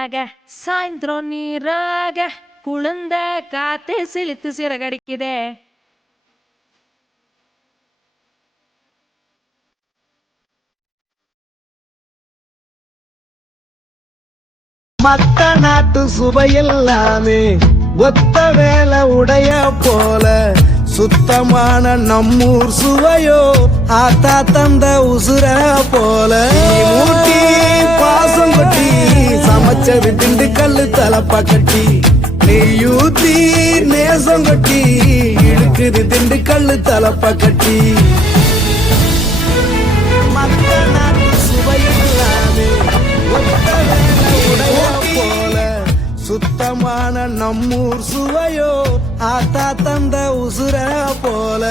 தேனாக சாயந்தரம் நீராக குளிர்ந்த காத்தே சிலித்து சிறகடிக்குதே. மத்த நாட்டு சுவையெல்லாமே ஒத்த வேலை உடைய போல சுத்தமான நம்மூர் சுவையோ ஆத்தா தந்த உசுர போல ஊட்டி பாசம் கொட்டி சமைச்சது திண்டுக்கல்லு தலப்பா கட்டி நெய்யூத்தி நேசம் கொட்டி இழுக்குது திண்டுக்கல்லு தலப்பா கட்டி. மத்த நாட்டு சுவையெல்லாமே ஒத்த வேலை உடைய போல சுத்தமான நம்மூர் சுவையோ ஆத்தா தந்த உசுர போல